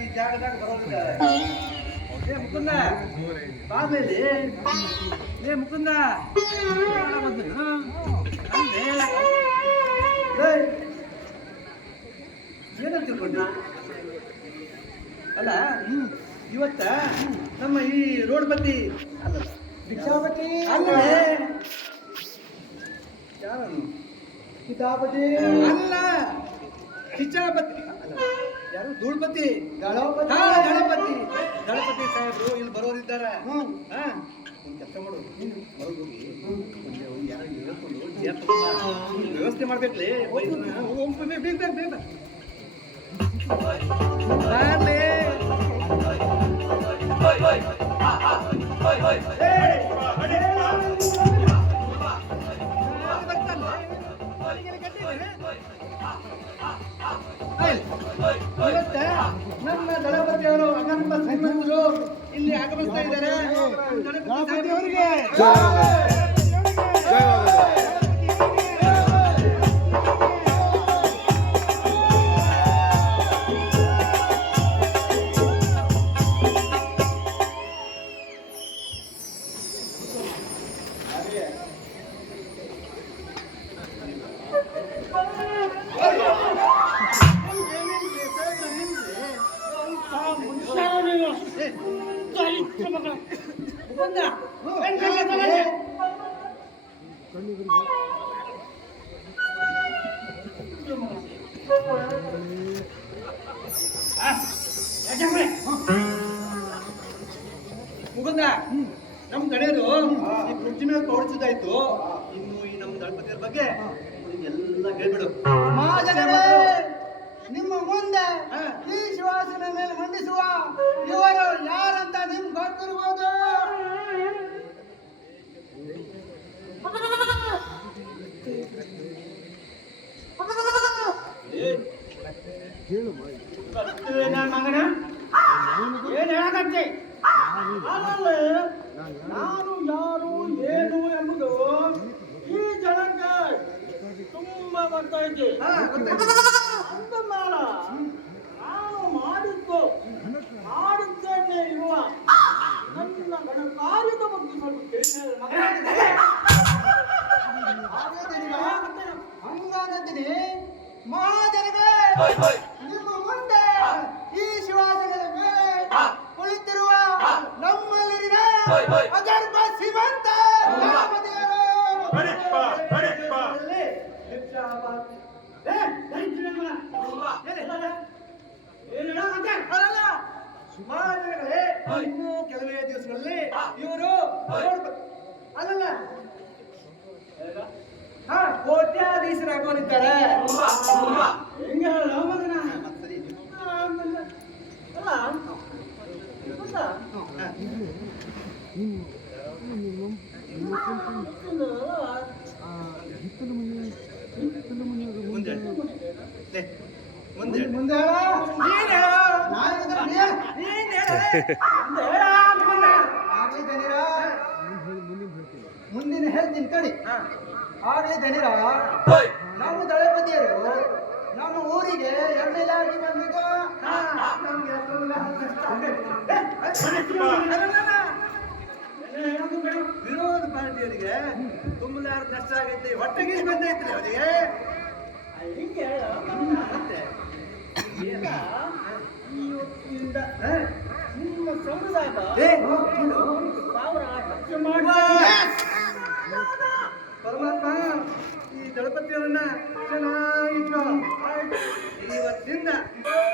ಈ ಜಾಗದಾಗ ಬರೋದಿದ್ದಾರೆ. ಏ ಮುಕುಂದ ಬಾಮೇಲಿ ಏ ಮುಕುಂದ ಏನಂತ ತಿಳ್ಕೊಂಡಿ? ಅಲ್ಲ ಇವತ್ತ ನಮ್ಮ ಈ ರೋಡ್ ಬದಿ ಅಲ್ಲ ಭಿಕ್ಷಾಪತಿ ಅಲ್ಲೇ ಯಾರನು ಕಿತಾಪತಿ ಅಲ್ಲ ಕಿಚಾಪತಿ ಯಾರು ಧೂಳ್ಪತಿ ದಳಪತಿ ದಳಪತಿ ಸಾಹೇಬರು ಇಲ್ಲಿ ಬರೋರಿದ್ದಾರೆ. ಒಂದು ಕೆಲಸ ಮಾಡು, ಹೊರಗೋಗಿ ಯಾರು ಹೇಳ್ಕೊಂಡು ವ್ಯವಸ್ಥೆ ಮಾಡ್ಬೇಕ್ಲಿ. ಬೇಗ ಇವತ್ತ ನಮ್ಮ ದಳಪತಿಯವರು ಅನಂತ ಶ್ರೀಮಂತರು ಇಲ್ಲಿ ಆಗಮಿಸ್ತಾ ಇದ್ದಾರೆ. ದಳಪತಿ ಅವರಿಗೆ ಮುಗುಂದ ನಮ್ ಕಡೆಯವರು ಈ ಕುರ್ಚಿ ಮೇಲೆ ತೋರಿಸಿದಾಯ್ತು. ಇನ್ನು ಈ ನಮ್ಮ ದಳಪತಿಯರ ಬಗ್ಗೆ ಎಲ್ಲ ಹೇಳ್ಬಿಡು. ನಿಮ್ಮ ಮುಂದೆ ಈ ಶಿವಾಸನ ಮೇಲೆ ಮಂಡಿಸುವ ಇವರು ಯಾರಂತ ನಿಮ್ ಗೊತ್ತಿರ್ಬೋದು. ಮಗನ ಏನ್ ಹೇಳಕತ್ತಿ? ನಾನು ಯಾರು ಏನು ಎಂಬುದು ಈ ಜನಕ್ಕೆ ತುಂಬಾ ಬರ್ತಾ ಇದ್ದೆ. ನಾನು ಮಾಡಿದ್ದೇನೆ ಇರುವ ನನ್ನ ಗಣ ಕಾರ್ಯದ ಬಗ್ಗೆ ಸ್ವಲ್ಪ ಹಂಗಾಗತ್ತೀನಿ ಮಹಾಜನಗೆ. ನಿಮ್ಮ ಮುಂದೆ ಈ ಶಿವಾಸನದ ಮೇಲೆ ಕುಳಿತಿರುವ ನಮ್ಮಲ್ಲಿನ ಅಗರ್ಭ ಶ್ರೀಮಂತ ಇನ್ನು ಕೆಲವೇ ದಿವಸಗಳಲ್ಲಿ ಇವರು ಅಲ್ಲಲ್ಲ ಕೋಟ್ಯಾಧೀಶರಾಗೋರಿದ್ದಾರೆ. ಹೆಂಗ ಮಗನ ಮುಂದೆ ಮುಂದಿನ ಹೇಳ್ತೀನಿ ಕಡಿ. ಆಗ್ಲಿ ದನಿರ ನಮ್ಮ ದಳಪತಿಯರು ನಮ್ಮ ಊರಿಗೆ ಎಮ್ಮೆಲ್ಲೆ ಆಗಿ ಬಂದಿದ್ದು. ವಿರೋಧ ಪಾರ್ಟಿಯವರಿಗೆ ತುಂಬಲಾರ ನಷ್ಟ ಆಗೈತಿ, ಹೊಟ್ಟೆಗೆ ಬಂದೈತ್ರಿ ಅವರಿಗೆ. ಇವತ್ತಿಂದ ನಿಮ್ಮ ಸಮುದಾಯ ಪರಮಾತ್ಮ ಈ ದಳಪತಿಯವರನ್ನ ಚೆನ್ನಾಗಿಟ್ಟು ಇವತ್ತಿಂದ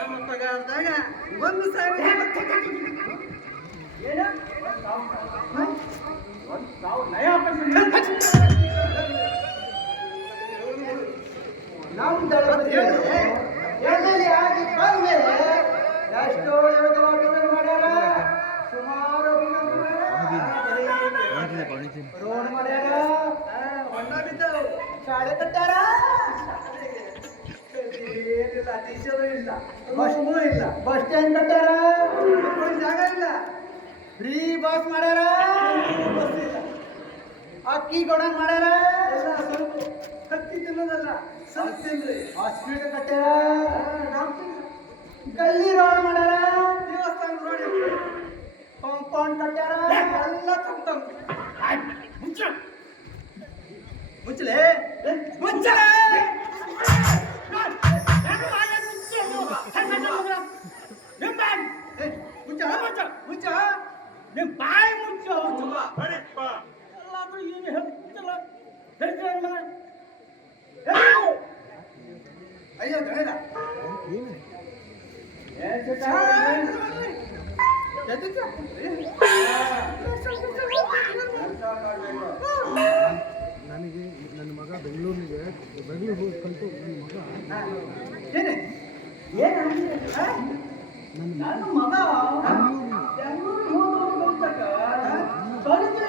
ನಮ್ಮ ಪಗಾರದಾಗ 1,000 ನಮ್ಮ ದಳಪತಿಯವರು ಎಮ್ಮೆಲ್ಲೆ ಆಗಿ ಬಂದ್ಮೇಲೆ ಎಷ್ಟೋ ಯೋಜನೆ ಮಾಡ್ಯಾರ. ಸುಮಾರು ರೋಡ್ ಮಾಡ್ಯಾರ, ಶಾಲೆ ಕಟ್ಟಾರ, ಏನಿಲ್ಲ ಟೀಚರು ಇಲ್ಲ, ಬಸ್ನೂ ಇಲ್ಲ, ಬಸ್ ಸ್ಟ್ಯಾಂಡ್ ಕಟ್ಟಾರ, ಜಾಗ ಇಲ್ಲ, ಫ್ರೀ ಬಸ್ ಮಾಡ್ಯಾರ, ಬಸ್ ಇಲ್ಲ, ಅಕ್ಕಿ ಗೋಡನ್ ಮಾಡ್ಯಾರ, ಸ್ವಲ್ಪ ಹತ್ತಿ ತಿನ್ನೋದಲ್ಲ ಸ್ವಲ್ಪ ತಿನ್ರಿ, ಹಾಸ್ಪಿಟಲ್ ಕಟ್ಟಾರ, ಗಲ್ಲಿ ರೋಡ್ ಮಾಡ್ಯಾರ. ಅಯ್ಯೋ ಬೇಡ ಏನು ನನಗೆ ನನ್ನ ಮಗ ಬೆಂಗಳೂರಿಗೆ ಹೋಗಿ ಕಲಿತು ನನ್ನ ಮಗ ಏನೇ ನನ್ನ ಮಗ